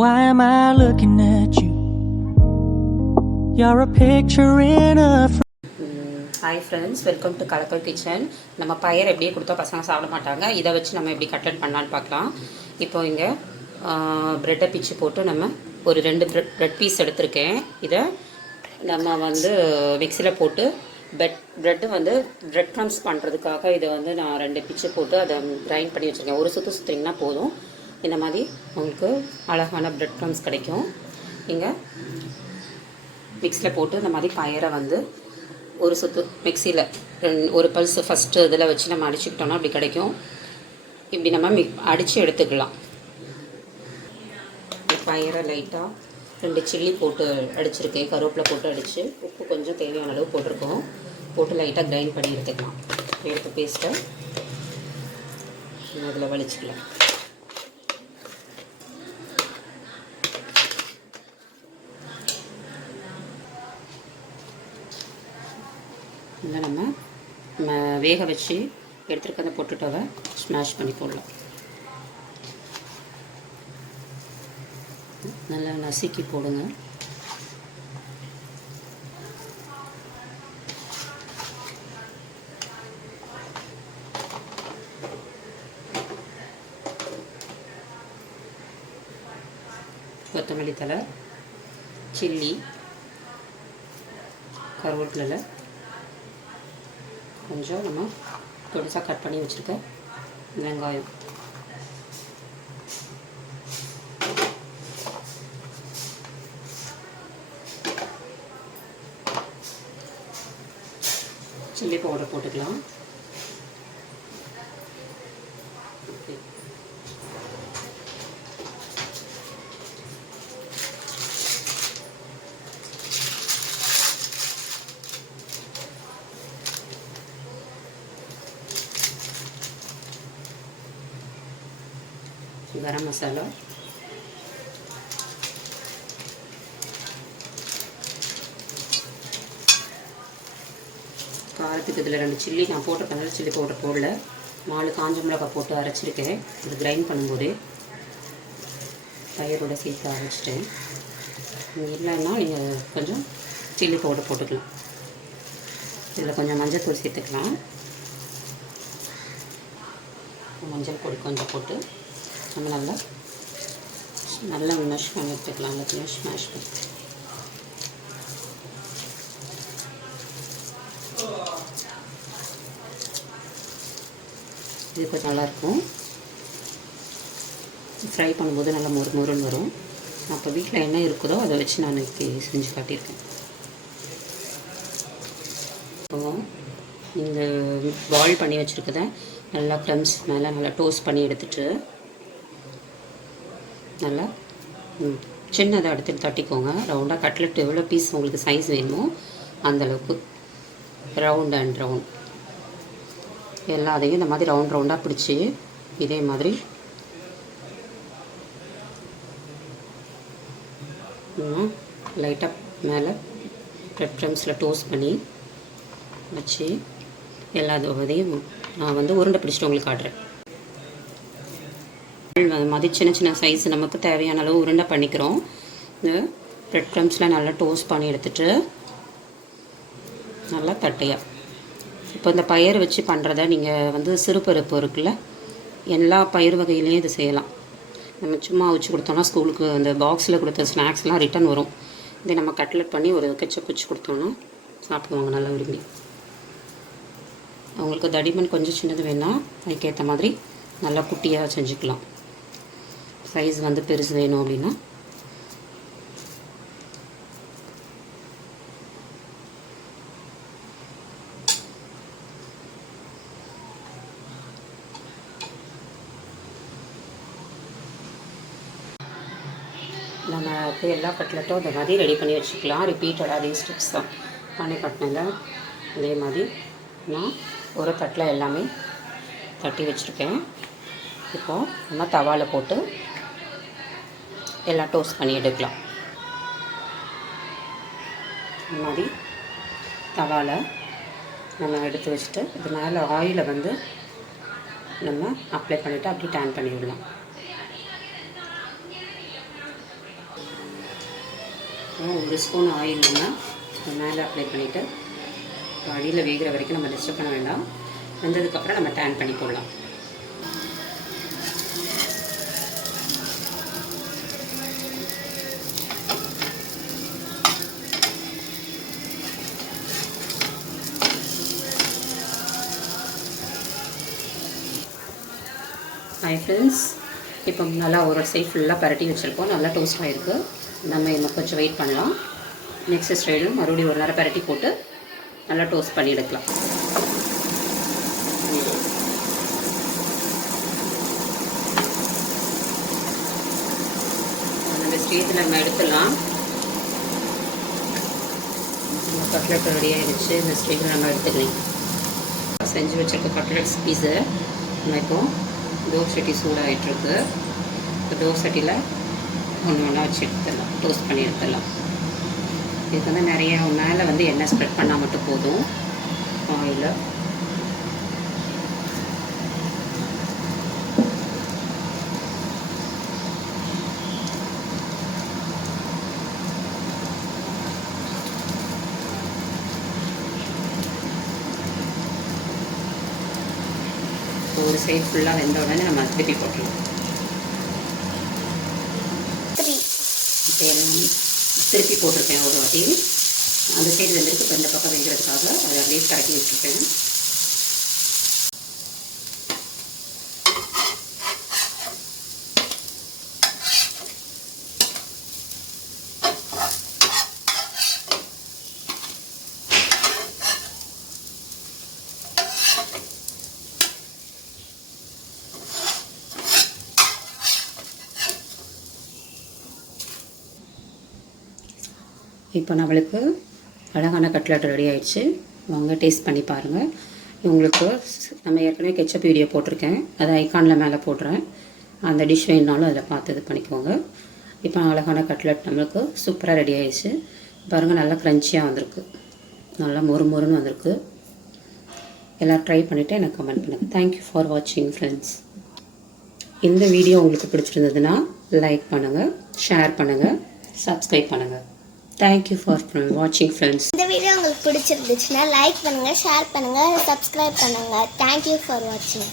Why am I looking at you? You're a picture in a hi friends, welcome to Kalakkal kitchen. நம்ம பயிர் எப்படியே கொடுத்தா பசங்க சாப்பிட மாட்டாங்க. இதை வச்சு நம்ம எப்படி கட்லெட் பண்ணலான்னு பார்க்கலாம். இப்போ இங்கே ப்ரெட்டை பிச்சு போட்டு நம்ம ஒரு 2 ப்ரெட் பீஸ் எடுத்திருக்கேன். இதை நம்ம மிக்சியில் போட்டு ப்ரெட்டு ப்ரெட் க்ரம்ஸ் பண்ணுறதுக்காக இதை நான் 2 பிச்சு போட்டு அதை கிரைண்ட் பண்ணி வச்சுருக்கேன். ஒரு சுற்று சுற்றிங்கன்னா போதும். இந்த மாதிரி உங்களுக்கு அழகான ப்ரெட் க்ரம்ஸ் கிடைக்கும். இங்கே மிக்ஸியில் போட்டு இந்த மாதிரி பயிரை ஒரு சுற்று மிக்சியில் ஒரு பல்ஸ் ஃபஸ்ட்டு இதில் வச்சு நம்ம அடிச்சுக்கிட்டோன்னா அப்படி கிடைக்கும். இப்படி நம்ம அடித்து எடுத்துக்கலாம். பயிரை லைட்டாக 2 சில்லி போட்டு அடிச்சிருக்கேன். கருவேப்பிலை போட்டு அடித்து உப்பு கொஞ்சம் தேவையான அளவு போட்டிருக்கோம். போட்டு லைட்டாக கிரைண்ட் பண்ணி எடுத்துக்கலாம். எடுத்து பேஸ்ட்டை அதில் வலிச்சிக்கலாம். இதை நம்ம வேக வச்சு எடுத்துருக்க அந்த பொட்டேட்டோவை ஸ்மாஷ் பண்ணி போடலாம். நல்லா நசுக்கி போடுங்க. கொத்தமல்லி தழை, சில்லி, கருவேப்பிலை, கொஞ்சம் நம்ம பொடிசாக கட் பண்ணி வச்சுருக்க வெங்காயம், சில்லி பவுடர் போட்டுக்கலாம். கரம் மசாலா, காரத்துக்கு இதில் 2 சில்லி நான் போட்டிருக்கனால சில்லி பவுடர் போடல. 4 காஞ்ச மிளகாய் போட்டு அரைச்சிருக்கேன். இது கிரைண்ட் பண்ணும்போது தயிரோடு சேர்த்து அரைச்சிட்டேன். இல்லைன்னா நீங்கள் கொஞ்சம் சில்லி பவுடர் போட்டுக்கலாம். இதில் கொஞ்சம் மஞ்சள் தூள் சேர்த்துக்கலாம். மஞ்சள் பொடி கொஞ்சம் போட்டு நம்ம நல்லா மேஷ் பண்ணி எடுத்துக்கலாம். எல்லாத்தையும் ஸ்மாஷ் பண்ணி இது கொஞ்சம் நல்லாயிருக்கும். ஃப்ரை பண்ணும்போது நல்லா முருன்னு வரும். அப்போ வீட்டில் என்ன இருக்குதோ அதை வச்சு நான் செஞ்சு காட்டியிருக்கேன். இப்போ இந்த பாயில் பண்ணி வச்சுருக்கதை நல்லா க்ரம்ஸ் மேலே நல்லா டோஸ்ட் பண்ணி எடுத்துகிட்டு நல்லா சின்னதை எடுத்துகிட்டு தட்டிக்கோங்க. ரவுண்டாக கட்லெட் எவ்வளோ பீஸ் உங்களுக்கு சைஸ் வேணுமோ அந்தளவுக்கு ரவுண்ட் அண்ட் ரவுண்ட் எல்லாத்தையும் இந்த மாதிரி ரவுண்டாக பிடிச்சி இதே மாதிரி லைட்டாக மேலே ப்ரெட் க்ரம்ஸில் டோஸ்ட் பண்ணி வச்சு எல்லாத்தையும் நான் உருண்டை பிடிச்சிட்டு உங்களுக்கு காட்டுறேன். அது மாதிரி சின்ன சின்ன சைஸ் நமக்கு தேவையான அளவு உருண்டை பண்ணிக்கிறோம். இந்த ப்ரெட் க்ரம்ஸில் நல்லா டோஸ்ட் பண்ணி எடுத்துகிட்டு நல்லா தட்டையாக இப்போ இந்த பயிர் வச்சு பண்ணுறத நீங்கள் சிறுபருப்பு இருக்குல்ல, எல்லா பயிர் வகையிலையும் இது செய்யலாம். நம்ம சும்மா வச்சு கொடுத்தோம்னா ஸ்கூலுக்கு அந்த பாக்ஸில் கொடுத்த ஸ்நாக்ஸ்லாம் ரிட்டன் வரும். இதை நம்ம கட்லெட் பண்ணி ஒரு கெச்சப் வச்சு கொடுத்தோன்னா சாப்பிடுவாங்க நல்லா விரும்பி. அவங்களுக்கு தடிமன் கொஞ்சம் சின்னது வேணால் அதுக்கேற்ற மாதிரி நல்லா குட்டியாக செஞ்சுக்கலாம். சைஸ் பெருசு வேணும் அப்படின்னா நம்ம அப்படியே எல்லா கட்லெட்டும் இந்த மாதிரி ரெடி பண்ணி வச்சுக்கலாம். ரிப்பீட்டடாக அதே ஸ்டெப்ஸ் தான் பண்ணி கட்டினதில் அதே மாதிரி நான் ஒரு தட்டில் எல்லாமே தட்டி வச்சுருக்கேன். இப்போது நம்ம தவாவில் போட்டு எல்லாம் டோஸ்ட் பண்ணி எடுக்கலாம். இந்த மாதிரி தவாவில் நம்ம எடுத்து வச்சுட்டு இது மேலே ஆயிலை நம்ம அப்ளை பண்ணிவிட்டு அப்படி டேன் பண்ணி விடலாம். 1 ஸ்பூன் ஆயில் நம்ம மேலே அப்ளை பண்ணிவிட்டு அடியில் வேகிற வரைக்கும் நம்ம டிஸ்டர்ப் பண்ண வேண்டாம். வெந்ததுக்கப்புறம் நம்ம டேன் பண்ணி போடலாம். ஹாய் ஃப்ரெண்ட்ஸ், இப்போ நல்லா ஒரு சைட் ஃபுல்லாக பரட்டி வச்சுருக்கோம். நல்லா டோஸ்ட் ஆகிருக்கு. நம்ம இன்னும் கொஞ்சம் வெயிட் பண்ணலாம். நெக்ஸ்ட் ஸ்டைலும் மறுபடியும் ஒரு நேரம் பரட்டி போட்டு நல்லா டோஸ்ட் பண்ணி எடுக்கலாம். அந்த ஸ்டேஜில் நம்ம எடுத்துடலாம். கட்லெட் ரெடி ஆகிடுச்சு. இந்த ஸ்டேஜில் நம்ம எடுத்துக்கலாம். செஞ்சு வச்சுருக்க கட்லெட்ஸ் பீஸை நம்ம இப்போது தோசை சட்டி சூடாகிட்டுருக்கு. இப்போ தோசை சட்டியில் ஒன்று ஒன்றா வச்சு எடுத்துடலாம். டோஸ்ட் பண்ணி எடுத்துடலாம். இதுக்கு வந்து நிறைய மேலே வந்து எண்ணெய் ஸ்ப்ரெட் பண்ணால் மட்டும் போதும். ஆயில் ஒரு சைடு ஃபுல்லாக வெந்த உடனே நம்ம திருப்பி போட்டுருவோம். இப்போ எல்லாம் திருப்பி போட்டிருக்கேன் ஒரு வாட்டி. அந்த சைடு வெந்திருக்கு. இப்போ இந்த பக்கம் வைக்கிறதுக்காக அதை அப்படியே கரட்டி வச்சுருக்கேன். இப்போ நம்மளுக்கு அழகான கட்லெட் ரெடி ஆகிடுச்சு. வாங்க டேஸ்ட் பண்ணி பாருங்கள். உங்களுக்கு நம்ம ஏற்கனவே கெச்சப் வீடியோ போட்டிருக்கேன். அதை ஐக்கானில் மேலே போடுறேன். அந்த டிஷ் வேணுனாலும் அதில் பார்த்து இது பண்ணிக்கோங்க. இப்போ அழகான கட்லெட் நம்மளுக்கு சூப்பராக ரெடி ஆகிடுச்சு. பாருங்கள், நல்லா க்ரன்ச்சியாக வந்திருக்கு. நல்லா மொறுன்னு வந்திருக்கு. எல்லோரும் ட்ரை பண்ணிவிட்டு எனக்கு கமெண்ட் பண்ணுங்கள். தேங்க்யூ ஃபார் வாட்சிங் ஃப்ரெண்ட்ஸ். இந்த வீடியோ உங்களுக்கு பிடிச்சிருந்ததுன்னா லைக் பண்ணுங்கள், ஷேர் பண்ணுங்கள், சப்ஸ்கிரைப் பண்ணுங்கள். Thank you for watching friends. இந்த வீடியோ உங்களுக்கு பிடிச்சிருந்துச்சுன்னா லைக் பண்ணுங்க, ஷேர் பண்ணுங்க, சப்ஸ்கிரைப் பண்ணுங்க. Thank you for watching.